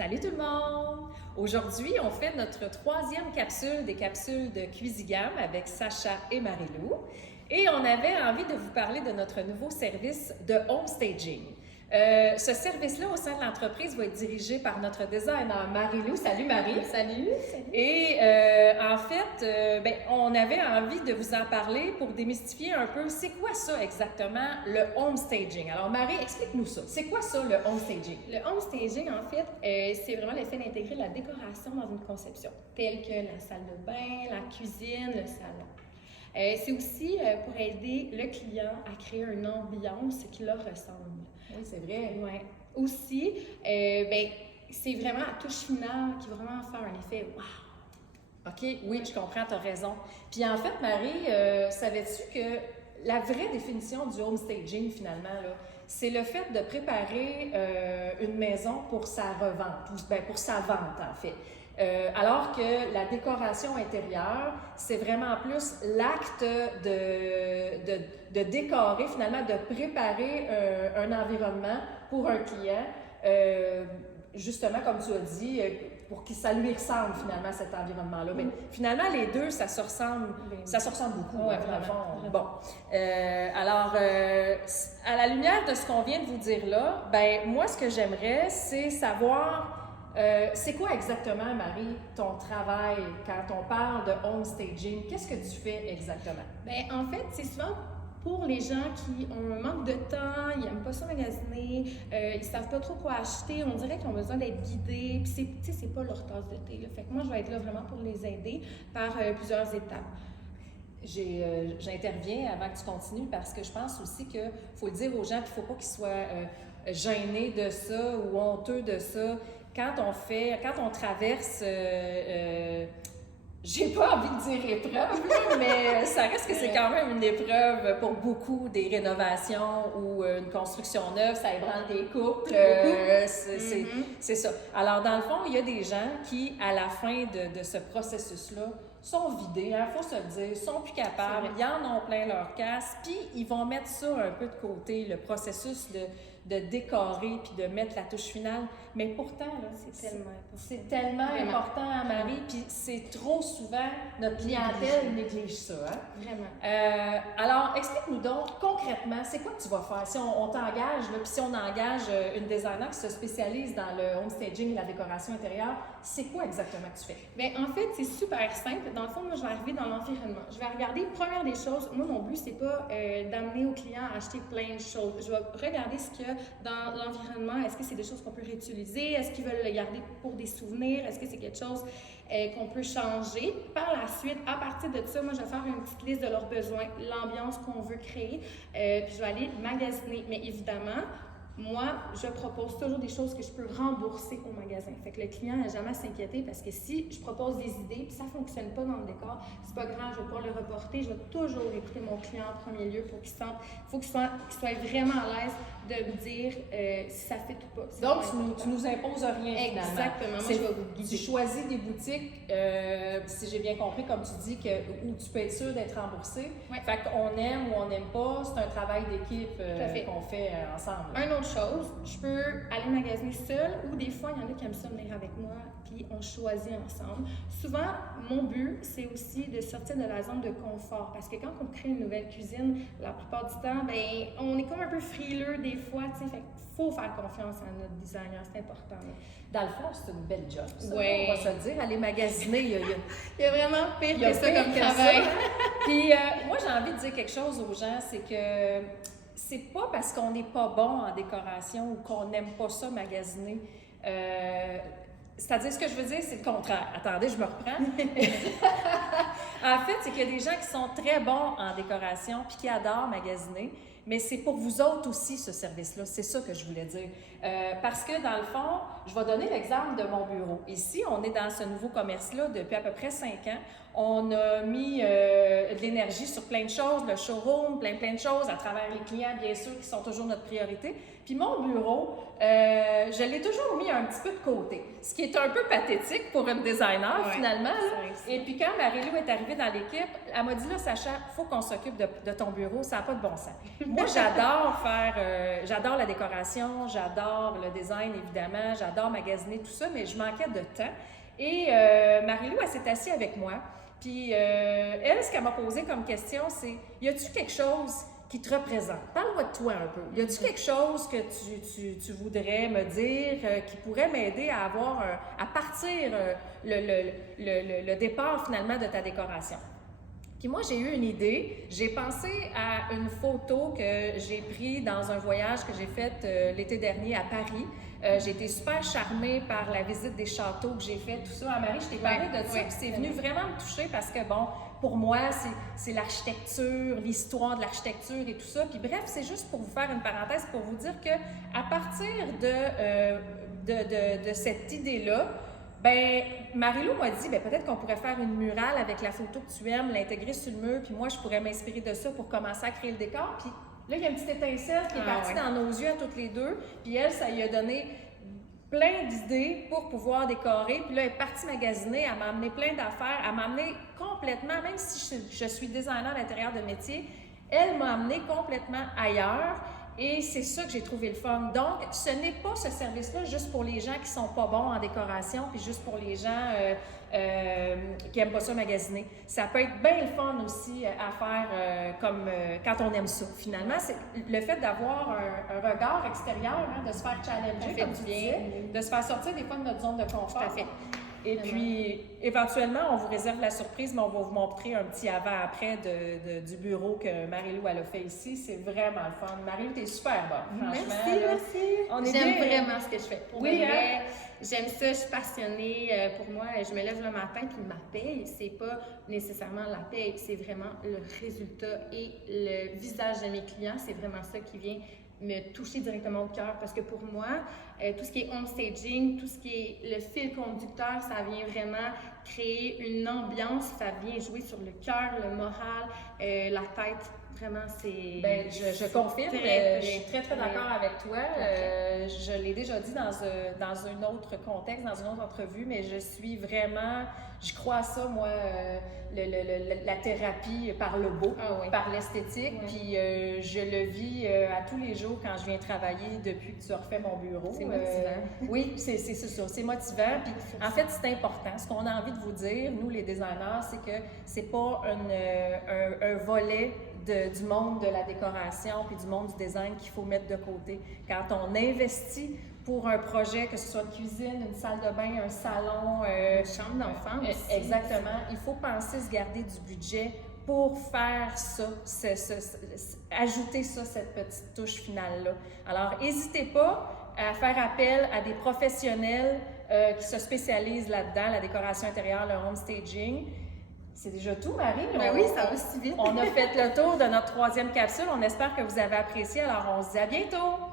Salut tout le monde! Aujourd'hui, on fait notre troisième capsule des capsules de Cuisigam avec Sacha et Marie-Lou. Et on avait envie de vous parler de notre nouveau service de home staging. Ce service-là au sein de l'entreprise va être dirigé par notre designer Marie-Lou. Salut Marie! Salut! Et en fait, on avait envie de vous en parler pour démystifier un peu c'est quoi ça exactement le home staging. Alors Marie, explique-nous ça. C'est quoi ça le home staging? Le home staging, en fait, c'est vraiment l'effet d'intégrer la décoration dans une conception, telle que la salle de bain, la cuisine, le salon. C'est aussi pour aider le client à créer une ambiance qui leur ressemble. Oui, c'est vrai. Ouais. Aussi, c'est vraiment la touche finale qui va vraiment faire un effet « wow ». OK, oui, je comprends, tu as raison. Puis en fait, Marie, savais-tu que la vraie définition du home staging, finalement, là, c'est le fait de préparer une maison pour sa revente, ou pour sa vente, en fait. Alors que la décoration intérieure, c'est vraiment plus l'acte de décorer, finalement, de préparer un environnement pour un client, justement, comme tu as dit, pour que ça lui ressemble, finalement, cet environnement-là. Mais finalement, les deux, ça se ressemble beaucoup, Ouais, dans le fond. vraiment. Bon. Alors, à la lumière de ce qu'on vient de vous dire là, moi, ce que j'aimerais, c'est savoir c'est quoi exactement, Marie, ton travail quand on parle de home staging? Qu'est-ce que tu fais exactement? En fait, c'est souvent pour les gens qui ont un manque de temps, ils n'aiment pas ça magasiner, ils ne savent pas trop quoi acheter, on dirait qu'ils ont besoin d'être guidés, puis c'est pas leur tasse de thé. Là. Fait que moi, je vais être là vraiment pour les aider par plusieurs étapes. J'interviens avant que tu continues parce que je pense aussi qu'il faut le dire aux gens qu'il ne faut pas qu'ils soient gênés de ça ou honteux de ça. Quand on traverse, j'ai pas envie de dire épreuve, mais ça reste que c'est quand même une épreuve pour beaucoup des rénovations ou une construction neuve, ça ébranle des couples, c'est ça. Alors dans le fond, il y a des gens qui, à la fin de ce processus-là, sont vidés, il faut se le dire, sont plus capables, ils en ont plein leur casse, puis ils vont mettre ça un peu de côté, le processus de décorer puis de mettre la touche finale. Mais pourtant, là, c'est tellement important, Marie, puis c'est trop souvent, notre clientèle néglige ça. Hein? Vraiment. Alors, explique-nous donc concrètement, c'est quoi que tu vas faire? Si on t'engage, puis si on engage une designer qui se spécialise dans le home staging et la décoration intérieure, c'est quoi exactement que tu fais? En fait, c'est super simple. Dans le fond, moi, je vais arriver dans l'environnement. Je vais regarder, première des choses, moi, mon but, c'est pas d'amener au client à acheter plein de choses. Je vais regarder ce qu'il y a dans l'environnement. Est-ce que c'est des choses qu'on peut réutiliser? Est-ce qu'ils veulent le garder pour des souvenirs? Est-ce que c'est quelque chose qu'on peut changer? Par la suite, à partir de ça, moi, je vais faire une petite liste de leurs besoins, l'ambiance qu'on veut créer, puis je vais aller magasiner. Mais évidemment, moi, je propose toujours des choses que je peux rembourser au magasin. Fait que le client n'a jamais à s'inquiéter parce que si je propose des idées puis ça ne fonctionne pas dans le décor, c'est pas grave, je vais pouvoir le reporter. Je vais toujours écouter mon client en premier lieu pour qu'il sente, faut qu'il soit vraiment à l'aise de me dire si ça fait ou pas. Donc, tu nous imposes rien finalement. Exactement. Moi, je vais vous guider. Tu choisis des boutiques, si j'ai bien compris, comme tu dis, où tu peux être sûr d'être remboursé. Ouais. Fait qu'on aime ou on n'aime pas, c'est un travail d'équipe qu'on fait ensemble. Une autre chose, je peux aller magasiner seule ou des fois, il y en a qui aiment ça venir avec moi puis on choisit ensemble. Souvent, mon but, c'est aussi de sortir de la zone de confort parce que quand on crée une nouvelle cuisine, la plupart du temps, on est comme un peu frileux des fois, tu sais, fait qu'il faut faire confiance à notre designer, c'est important. Là. Dans le fond, c'est une belle job, ça. Ouais. On va se le dire, aller magasiner, il y a vraiment pire que ça comme travail. Puis moi, j'ai envie de dire quelque chose aux gens, c'est que c'est pas parce qu'on n'est pas bon en décoration ou qu'on n'aime pas ça magasiner. C'est-à-dire, ce que je veux dire, c'est le contraire. Attendez, je me reprends. En fait, c'est qu'il y a des gens qui sont très bons en décoration puis qui adorent magasiner, mais c'est pour vous autres aussi, ce service-là. C'est ça que je voulais dire. Parce que, dans le fond, je vais donner l'exemple de mon bureau. Ici, on est dans ce nouveau commerce-là depuis à peu près 5 ans. On a mis de l'énergie sur plein de choses, le showroom, plein de choses, à travers les clients, bien sûr, qui sont toujours notre priorité. Puis mon bureau, je l'ai toujours mis un petit peu de côté, ce qui est un peu pathétique pour une designer finalement. Là. Et puis quand Marie-Lou est arrivée dans l'équipe, elle m'a dit là, Sacha, il faut qu'on s'occupe de ton bureau, ça n'a pas de bon sens. Moi, j'adore la décoration, j'adore le design évidemment, j'adore magasiner tout ça, mais je manquais de temps. Et Marie-Lou, elle s'est assise avec moi. Puis elle, ce qu'elle m'a posé comme question, c'est y a-tu quelque chose qui te représente? Parle-moi de toi un peu. Y a-tu quelque chose que tu voudrais me dire qui pourrait m'aider à avoir à partir le départ finalement de ta décoration? Puis moi, j'ai eu une idée. J'ai pensé à une photo que j'ai prise dans un voyage que j'ai fait l'été dernier à Paris. J'ai été super charmée par la visite des châteaux que j'ai fait, tout ça. Marie, je t'ai parlé de ça, puis c'est venu vraiment me toucher parce que, bon, pour moi, c'est l'architecture, l'histoire de l'architecture et tout ça. Puis bref, c'est juste pour vous faire une parenthèse, pour vous dire que à partir de cette idée-là, ben Marie-Lou m'a dit, ben peut-être qu'on pourrait faire une murale avec la photo que tu aimes, l'intégrer sur le mur, puis moi, je pourrais m'inspirer de ça pour commencer à créer le décor. Puis là, il y a une petite étincelle qui est partie dans nos yeux à toutes les deux. Puis elle, ça lui a donné plein d'idées pour pouvoir décorer. Puis là, elle est partie magasiner, elle m'a amené plein d'affaires, elle m'a amené complètement, même si je suis designer d'intérieur de métier, elle m'a amené complètement ailleurs. Et c'est ça que j'ai trouvé le fun. Donc, ce n'est pas ce service-là juste pour les gens qui sont pas bons en décoration, puis juste pour les gens qui aiment pas ça magasiner. Ça peut être bien le fun aussi à faire quand on aime ça. Finalement, c'est le fait d'avoir un regard extérieur, hein, de se faire challenger, comme tu disais, de se faire sortir des fois de notre zone de confort. Tout à fait. Et puis, éventuellement, on vous réserve la surprise, mais on va vous montrer un petit avant-après du bureau que Marie-Lou elle a fait ici. C'est vraiment le fun. Marie-Lou, t'es super bonne, franchement. Merci. J'aime vraiment ce que je fais. Oui, hein? J'aime ça, je suis passionnée. Pour moi, je me lève le matin, puis ma paye, c'est pas nécessairement la paye, c'est vraiment le résultat et le visage de mes clients. C'est vraiment ça qui vient me toucher directement au cœur, parce que pour moi, tout ce qui est home staging, tout ce qui est le fil conducteur, ça vient vraiment créer une ambiance, ça vient jouer sur le cœur, le moral, la tête. Vraiment, c'est... Bien, je confirme, je suis très d'accord avec toi. Je l'ai déjà dit dans un autre contexte, dans une autre entrevue, mais je crois à ça, moi, la thérapie par le beau, par l'esthétique, puis je le vis à tous les jours quand je viens travailler depuis que tu as refait mon bureau. C'est motivant. Oui, c'est ça, c'est motivant. Puis en fait, c'est important. Ce qu'on a envie de vous dire, nous les designers, c'est que c'est pas un volet du monde de la décoration puis du monde du design qu'il faut mettre de côté. Quand on investit pour un projet, que ce soit une cuisine, une salle de bain, un salon, une chambre d'enfant aussi. Exactement. Il faut penser se garder du budget pour faire ça, ajouter ça, cette petite touche finale-là. Alors, n'hésitez pas à faire appel à des professionnels qui se spécialisent là-dedans, la décoration intérieure, le home staging. C'est déjà tout, Marie. Ben oui, ça va si vite. On a fait le tour de notre 3e capsule. On espère que vous avez apprécié. Alors, on se dit à bientôt!